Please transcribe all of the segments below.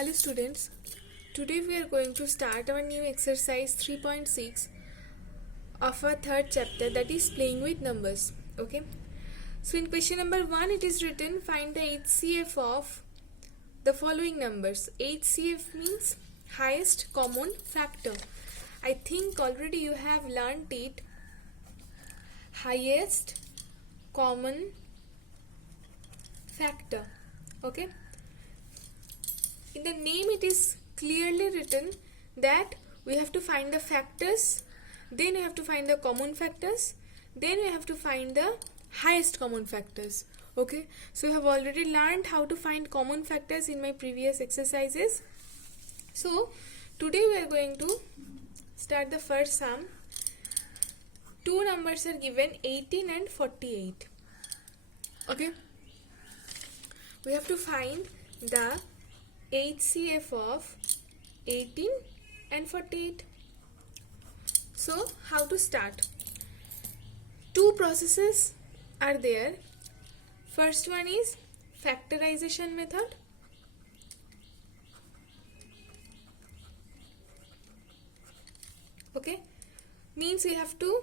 Hello students, today we are going to start our new exercise 3.6 of our third chapter, that is playing with numbers. Okay, so in question number 1 it is written, find the HCF of the following numbers. HCF means highest common factor. I think already you have learnt it. Highest common factor. Okay, in the name it is clearly written that we have to find the factors, then we have to find the common factors, then we have to find the highest common factors. Okay, so you have already learned how to find common factors in my previous exercises. So today we are going to start the first sum. Two numbers are given, 18 and 48. Okay, we have to find the HCF of 18 and 48. So how to start? Two processes are there. First one is factorization method. Okay, means we have to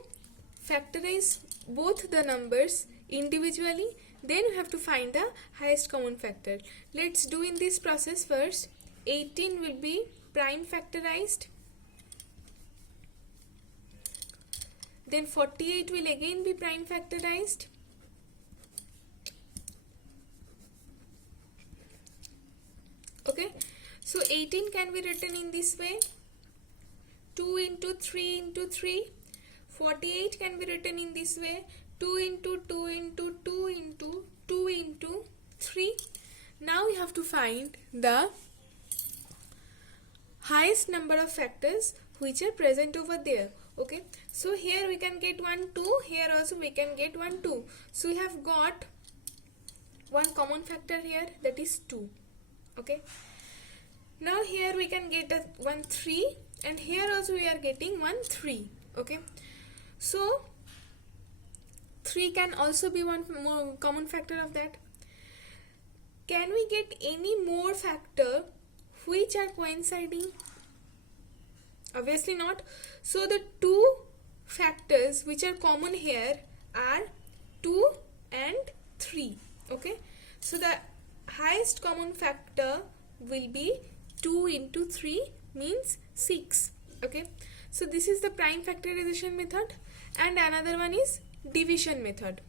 factorize both the numbers individually, then we have to find the highest common factor. Let's do in this process first. 18 will be prime factorized, then 48 will again be prime factorized, okay. So 18 can be written in this way, 2 into 3 into 3. 48 can be written in this way, 2 into 2 into 2 into 2 into 3. Now we have to find the highest number of factors which are present over there. Okay, so here we can get 1 2, here also we can get 1 2. So we have got one common factor here, that is 2. Okay, now here we can get a 1 3, and here also we are getting 1 3. Okay, so 3 can also be one more common factor of that. Can we get any more factor which are coinciding? Obviously not. So the two factors which are common here are 2 and 3. Okay, so the highest common factor will be 2 into 3 means 6. Okay, so this is the prime factorization method, and another one is division method.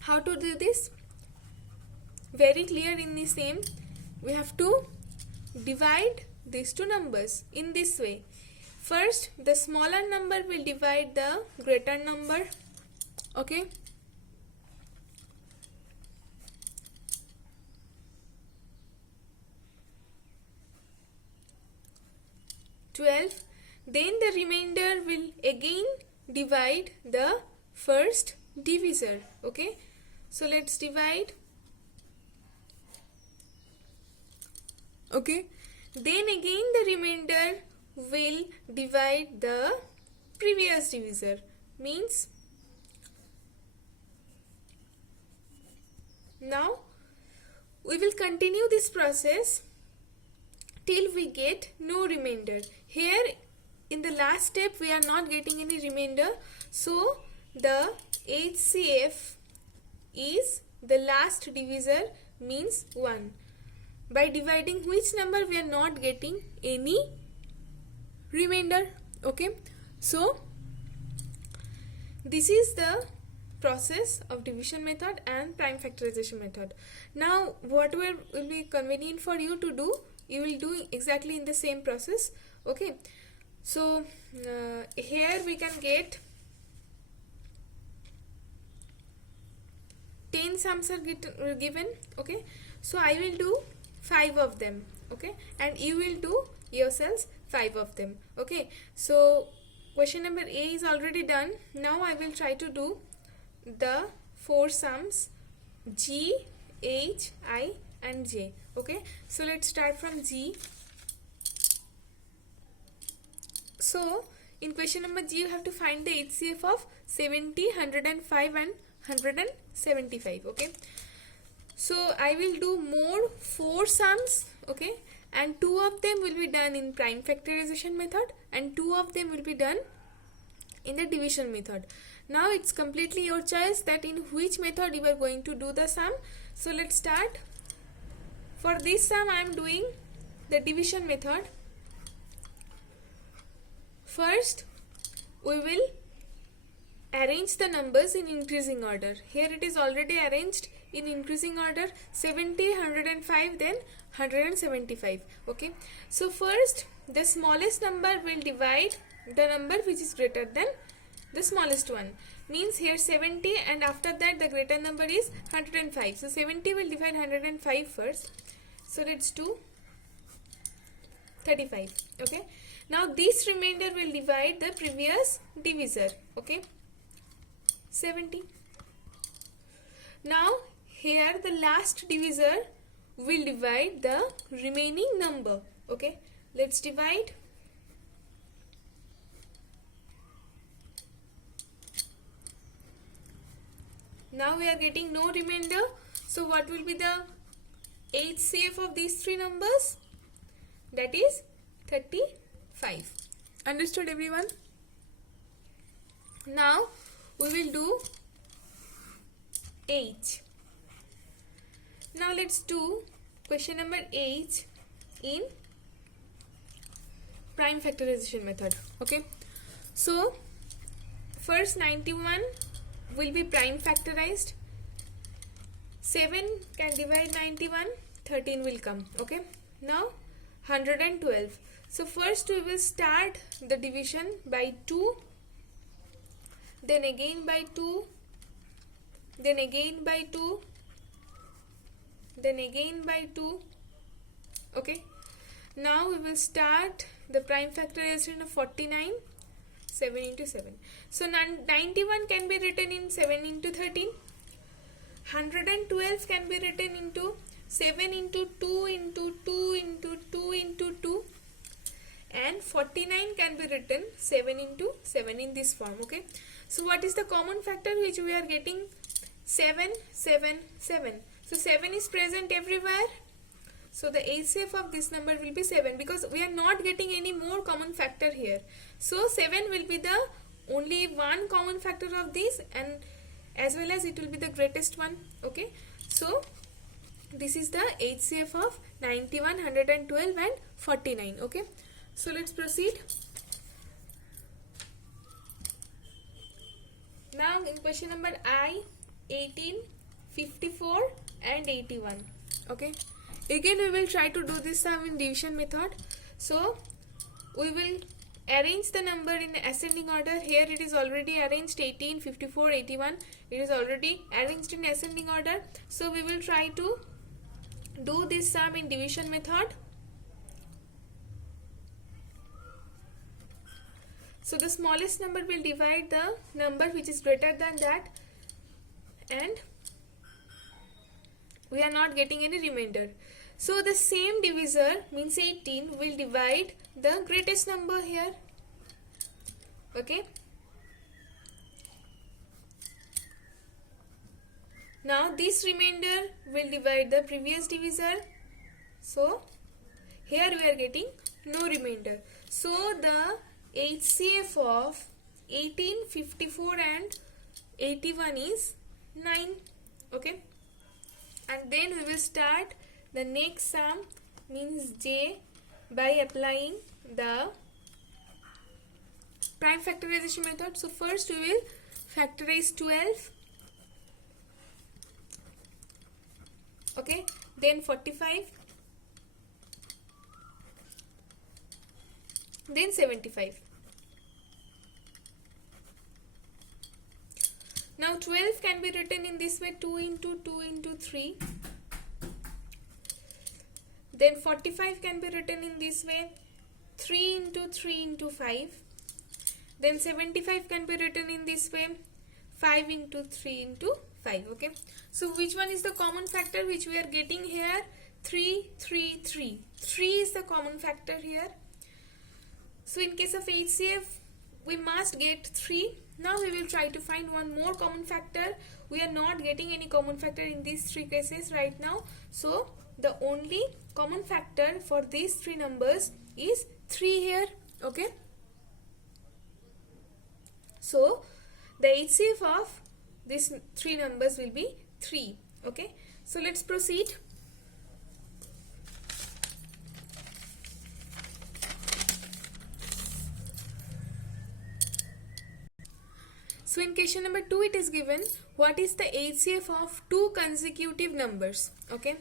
How to do this? Very clear in the same. We have to divide these two numbers in this way. First, the smaller number will divide the greater number. Okay, then the remainder will again divide the first divisor. Okay, so let's divide. Okay, then again the remainder will divide the previous divisor, means now we will continue this process till we get no remainder. Here in the last step we are not getting any remainder, so the HCF is the last divisor, means 1. By dividing which number we are not getting any remainder. Okay, so this is the process of division method and prime factorization method. Now whatever will be convenient for you to do, you will do exactly in the same process. Okay, so here we can get 10 sums are given. Okay, so I will do 5 of them. Okay, and you will do yourselves 5 of them. Okay, so question number A is already done. Now I will try to do the 4 sums G, H, I and J. Okay, so let's start from G. So in question number G you have to find the HCF of 70, 105 and 175. Okay, so I will do more 4 sums. Okay, and 2 of them will be done in prime factorization method and 2 of them will be done in the division method. Now it's completely your choice that in which method you are going to do the sum. So let's start. For this sum I am doing the division method. First we will arrange the numbers in increasing order. Here it is already arranged in increasing order, 70, 105, then 175. Okay, so first the smallest number will divide the number which is greater than the smallest one. Means here 70 and after that the greater number is 105. So 70 will divide 105 first. So let's do 35. Okay, now this remainder will divide the previous divisor. Okay, 70. Now here the last divisor will divide the remaining number. Okay, let's divide. Now we are getting no remainder. So what will be the HCF of these three numbers? That is 35. Understood everyone? Now we will do H. Now let's do question number H in prime factorization method. Okay, so first 91 will be prime factorized. 7 can divide 91, 13 will come. Okay, now 112. So first we will start the division by 2, then again by 2, then again by 2, then again by 2. Okay, now we will start the prime factorization of 49, 7 into 7. So 91 can be written in 7 into 13. 112 can be written into 7 into 2 into 2 into 2 into 2. And 49 can be written 7 into 7 in this form. Okay, so what is the common factor which we are getting? 7, 7, 7. So 7 is present everywhere. So the HCF of this number will be 7 because we are not getting any more common factor here. So 7 will be the only one common factor of this, and as well as it will be the greatest one. Okay, so this is the HCF of 91, 112 and 49. Okay, so let's proceed. Now in question number I, 18, 54 and 81. Okay, again we will try to do this sum in division method. So we will arrange the number in ascending order. Here it is already arranged, 18, 54, 81. It is already arranged in ascending order. So we will try to do this sum in division method. So the smallest number will divide the number which is greater than that, and we are not getting any remainder. So the same divisor, means 18, will divide the greatest number here. Okay, now this remainder will divide the previous divisor. So here we are getting no remainder. So the HCF of 18, 54 and 81 is 9. Okay, and then we will start the next sum, means J, by applying the prime factorization method. So first we will factorize 12. Okay, then 45, then 75. Now 12 can be written in this way, 2 into 2 into 3. Then 45 can be written in this way, 3 into 3 into 5. Then 75 can be written in this way, 5 into 3 into 5. Okay, so which one is the common factor which we are getting here? 3, 3, 3. 3 is the common factor here. So in case of HCF, we must get 3. Now we will try to find one more common factor. We are not getting any common factor in these three cases right now. So the only common factor for these three numbers is 3 here. Okay, so the HCF of these three numbers will be 3. Okay, so let's proceed. So in question number 2 it is given what is the HCF of two consecutive numbers. Okay,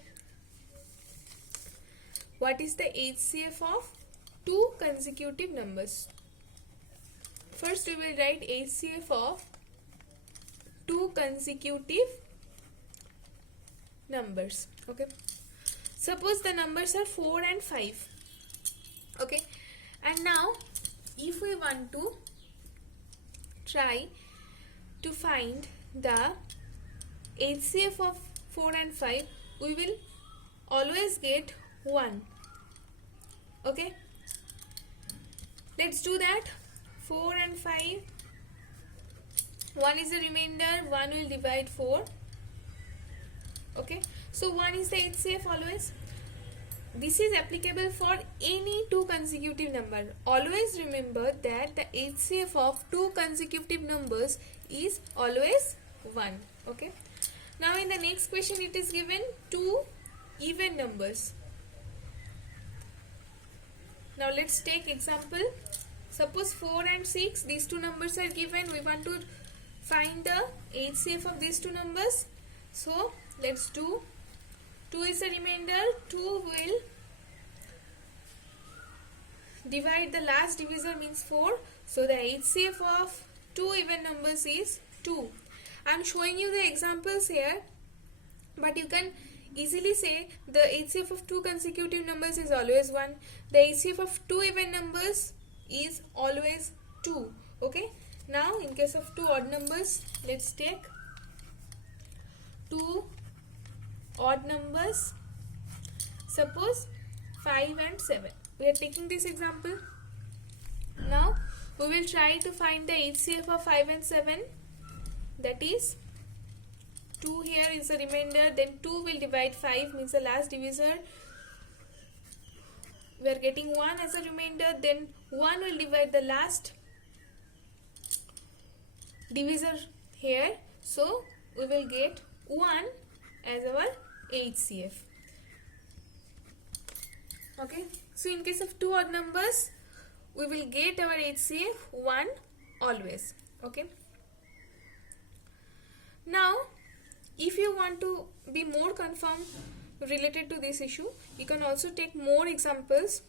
what is the HCF of two consecutive numbers? First we will write HCF of two consecutive numbers. Okay, suppose the numbers are 4 and 5. Okay, and now if we want to try to find the HCF of 4 and 5, we will always get 1. Okay, let's do that. 4 and 5, 1 is the remainder, 1 will divide 4. Okay, so 1 is the HCF always. This is applicable for any two consecutive number. Always remember that the HCF of two consecutive numbers is always 1. Okay, now in the next question it is given two even numbers. Now let's take example. Suppose 4 and 6, these two numbers are given. We want to find the HCF of these two numbers. So let's do. 2 is the remainder. 2 will divide the last divisor means 4. So the HCF of two even numbers is 2. I am showing you the examples here, but you can easily say the HCF of two consecutive numbers is always 1. The HCF of two even numbers is always 2. Okay, now in case of two odd numbers, let's take two odd numbers. Suppose 5 and 7. We are taking this example. Now we will try to find the HCF of 5 and 7. That is 2 here is the remainder, then 2 will divide 5 means the last divisor. We are getting 1 as a remainder, then 1 will divide the last divisor here. So we will get 1 as our HCF. Okay, so in case of two odd numbers, we will get our HCF 1 always. Okay, now if you want to be more confirmed related to this issue, you can also take more examples.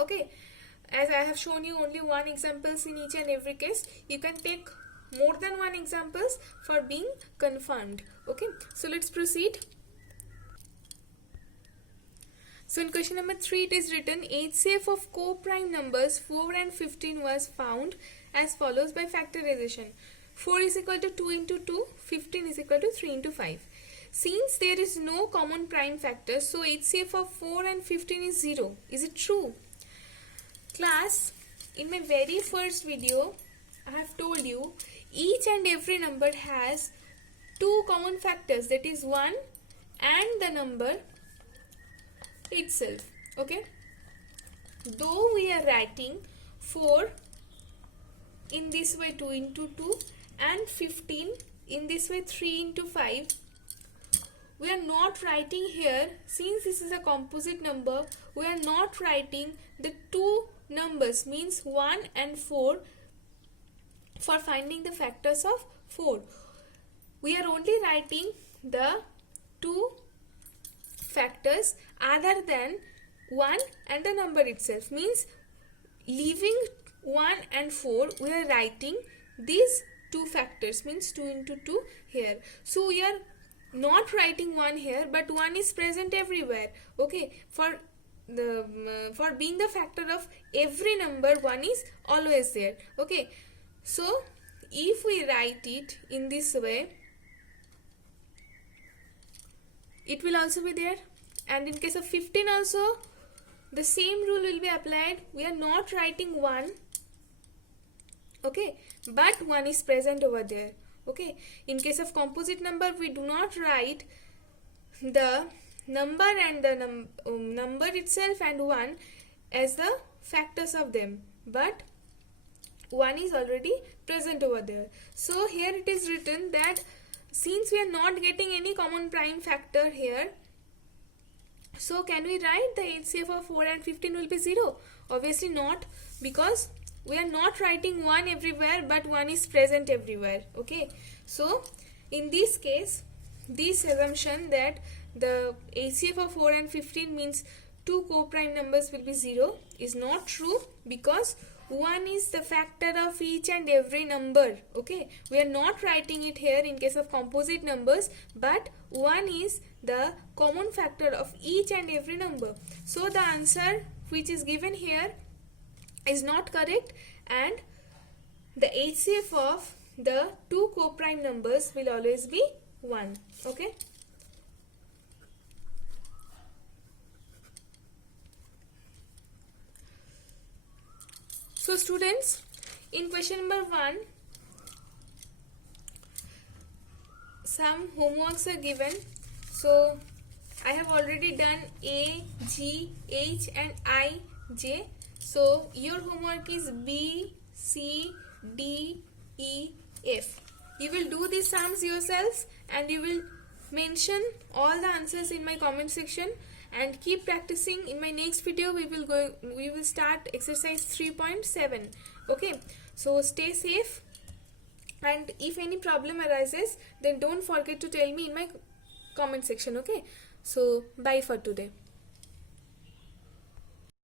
Okay, as I have shown you only one examples in each and every case, you can take more than one examples for being confirmed. Okay, so let's proceed. So in question number 3 it is written HCF of co-prime numbers 4 and 15 was found as follows by factorization. 4 is equal to 2 into 2, 15 is equal to 3 into 5. Since there is no common prime factor, so HCF of 4 and 15 is 0. Is it true? Class, in my very first video, I have told you each and every number has two common factors, that is 1 and the number itself. Okay, though we are writing 4 in this way 2 into 2 and 15 in this way 3 into 5, we are not writing here, since this is a composite number, we are not writing the two numbers means 1 and 4 for finding the factors of 4. We are only writing the two factors other than 1 and the number itself, means leaving 1 and 4 we are writing these two factors means 2 into 2 here. So we are not writing 1 here, but 1 is present everywhere. Okay, for being the factor of every number, 1 is always there. Okay, so if we write it in this way, it will also be there. And in case of 15 also, the same rule will be applied. We are not writing 1, okay, but 1 is present over there. Okay, in case of composite number, we do not write the number and the number itself and 1 as the factors of them, but 1 is already present over there. So here it is written that since we are not getting any common prime factor here, so can we write the HCF of 4 and 15 will be 0? Obviously not, because we are not writing 1 everywhere, but 1 is present everywhere. Okay, so in this case, this assumption that the HCF of 4 and 15 means two co-prime numbers will be 0 is not true, because 1 is the factor of each and every number. Okay, we are not writing it here in case of composite numbers, but 1 is the common factor of each and every number. So the answer which is given here is not correct, and the HCF of the two co-prime numbers will always be 1. Okay. So students, in question number 1, some homeworks are given. So I have already done A, G, H and I, J. So your homework is B, C, D, E, F. You will do these sums yourselves and you will mention all the answers in my comment section, and keep practicing. In my next video we will start exercise 3.7. Okay, so stay safe, and if any problem arises then don't forget to tell me in my comment section. Okay, so bye for today.